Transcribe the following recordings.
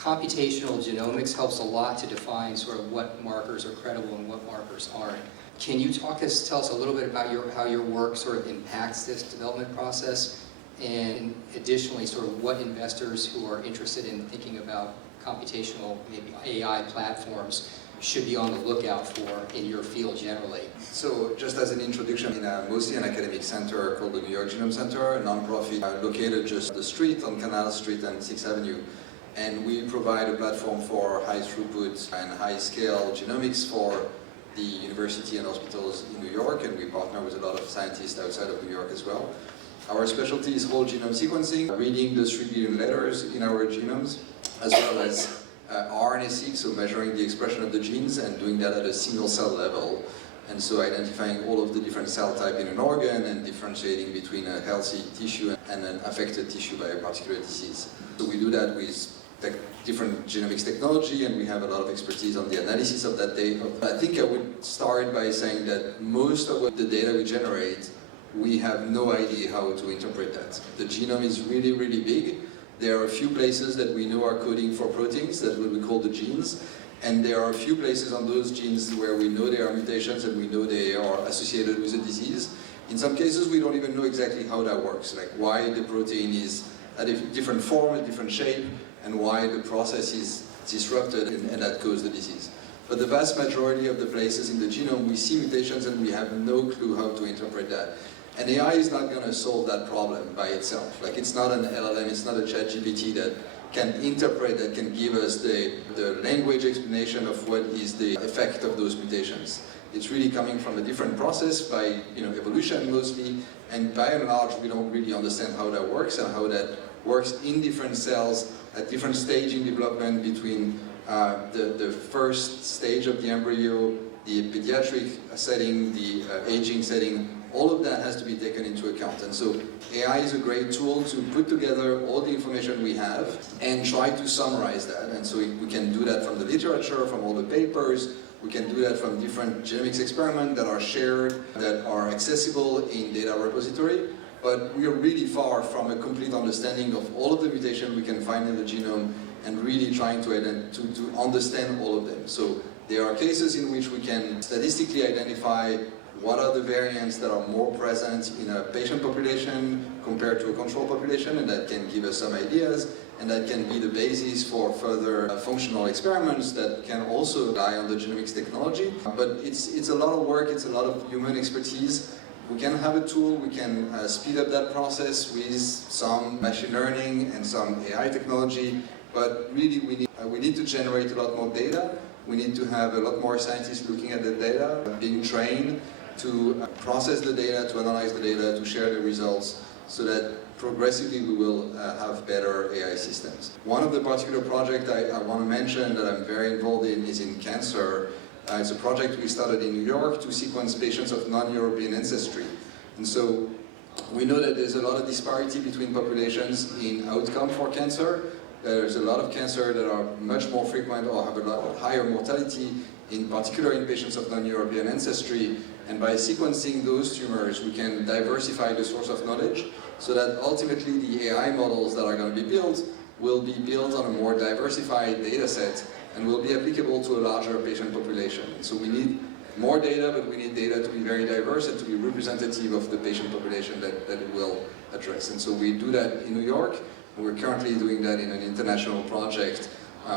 computational genomics helps a lot to define sort of what markers are credible and what markers aren't. Can you tell us a little bit about how your work sort of impacts this development process? And additionally, sort of what investors who are interested in thinking about computational, maybe AI platforms, should be on the lookout for in your field generally? So just as an introduction, in mostly an academic center called the New York Genome Center, a non-profit located just the street on Canal Street and 6th Avenue. And we provide a platform for high throughput and high scale genomics for the university and hospitals in New York, and we partner with a lot of scientists outside of New York as well. Our specialty is whole genome sequencing, reading the 3 billion letters in our genomes, as well as RNA-seq, so measuring the expression of the genes and doing that at a single cell level. And so identifying all of the different cell type in an organ and differentiating between a healthy tissue and an affected tissue by a particular disease. So we do that with different genomics technology, and we have a lot of expertise on the analysis of that data. I think I would start by saying that most of the data we generate, we have no idea how to interpret that. The genome is really, really big. There are a few places that we know are coding for proteins, that's what we call the genes. And there are a few places on those genes where we know there are mutations and we know they are associated with a disease. In some cases, we don't even know exactly how that works, like why the protein is at a different form, a different shape, and why the process is disrupted and that causes the disease. But the vast majority of the places in the genome, we see mutations and we have no clue how to interpret that. And AI is not going to solve that problem by itself. Like, it's not an LLM, it's not a ChatGPT that can interpret, that can give us the language explanation of what is the effect of those mutations. It's really coming from a different process by evolution mostly, and by and large we don't really understand how that works and how that works in different cells at different stage in development between the first stage of the embryo, the pediatric setting, the aging setting. All of that has to be taken into account. And so AI is a great tool to put together all the information we have and try to summarize that. And so we can do that from the literature, from all the papers. We can do that from different genomics experiments that are shared, that are accessible in data repository. But we are really far from a complete understanding of all of the mutations we can find in the genome and really trying to understand all of them. So there are cases in which we can statistically identify what are the variants that are more present in a patient population compared to a control population, and that can give us some ideas, and that can be the basis for further functional experiments that can also rely on the genomics technology. But it's a lot of work, it's a lot of human expertise. We can have a tool, we can speed up that process with some machine learning and some AI technology, but really we need to generate a lot more data. We need to have a lot more scientists looking at the data, being trained to process the data, to analyze the data, to share the results, so that progressively we will have better AI systems. One of the particular projects I want to mention that I'm very involved in is in cancer. It's a project we started in New York to sequence patients of non-European ancestry. And so we know that there's a lot of disparity between populations in outcome for cancer. There's a lot of cancer that are much more frequent or have a lot higher mortality, in particular in patients of non-European ancestry. And by sequencing those tumors, we can diversify the source of knowledge so that ultimately the AI models that are going to be built will be built on a more diversified data set and will be applicable to a larger patient population. And so we need more data, but we need data to be very diverse and to be representative of the patient population that it will address. And so we do that in New York. We're currently doing that in an international project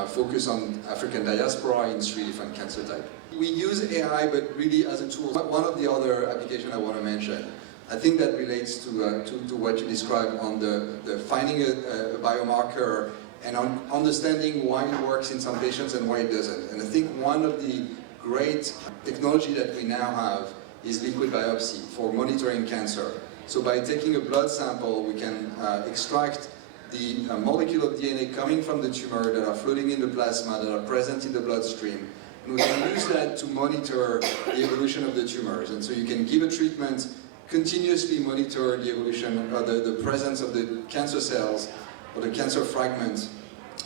focused on African diaspora in 3 different cancer types. We use AI, but really as a tool. One of the other applications I want to mention, I think that relates to what you described on the finding a biomarker and on understanding why it works in some patients and why it doesn't. And I think one of the great technology that we now have is liquid biopsy for monitoring cancer. So by taking a blood sample, we can extract the molecule of DNA coming from the tumor that are floating in the plasma, that are present in the bloodstream. And we can use that to monitor the evolution of the tumors. And so you can give a treatment, continuously monitor the evolution, the presence of the cancer cells or the cancer fragment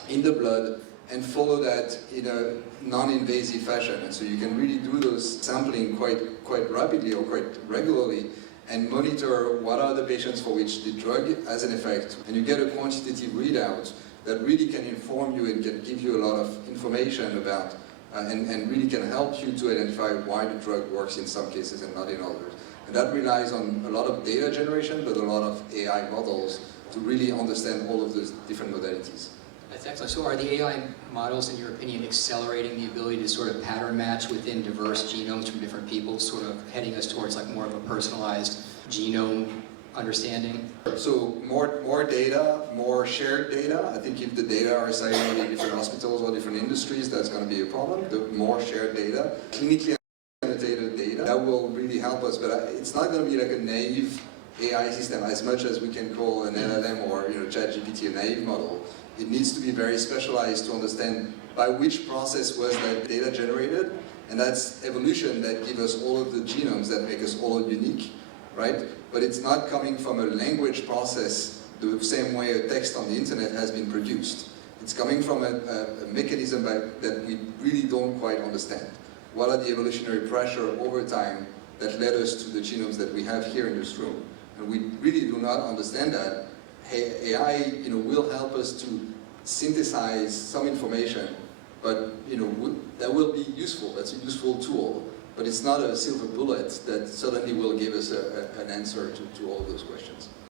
in the blood, and follow that in a non-invasive fashion. And so you can really do those sampling quite rapidly or quite regularly, and monitor what are the patients for which the drug has an effect. And you get a quantitative readout that really can inform you and can give you a lot of information about and really can help you to identify why the drug works in some cases and not in others. And that relies on a lot of data generation, but a lot of AI models to really understand all of those different modalities. That's excellent. So are the AI models, in your opinion, accelerating the ability to sort of pattern match within diverse genomes from different people, sort of heading us towards like more of a personalized genome understanding? So more data, more shared data. I think if the data are siloed in different hospitals or different industries, that's going to be a problem. The more shared data, clinically annotated data, that will really help us. But it's not going to be like a naive AI system as much as we can call an LLM or ChatGPT a naive model. It needs to be very specialized to understand by which process was that data generated, and that's evolution that gives us all of the genomes that make us all unique, right? But it's not coming from a language process the same way a text on the internet has been produced. It's coming from a mechanism that we really don't quite understand. What are the evolutionary pressure over time that led us to the genomes that we have here in this room? And we really do not understand that. AI, will help us to synthesize some information, but that will be useful. That's a useful tool, but it's not a silver bullet that suddenly will give us an answer to all of those questions.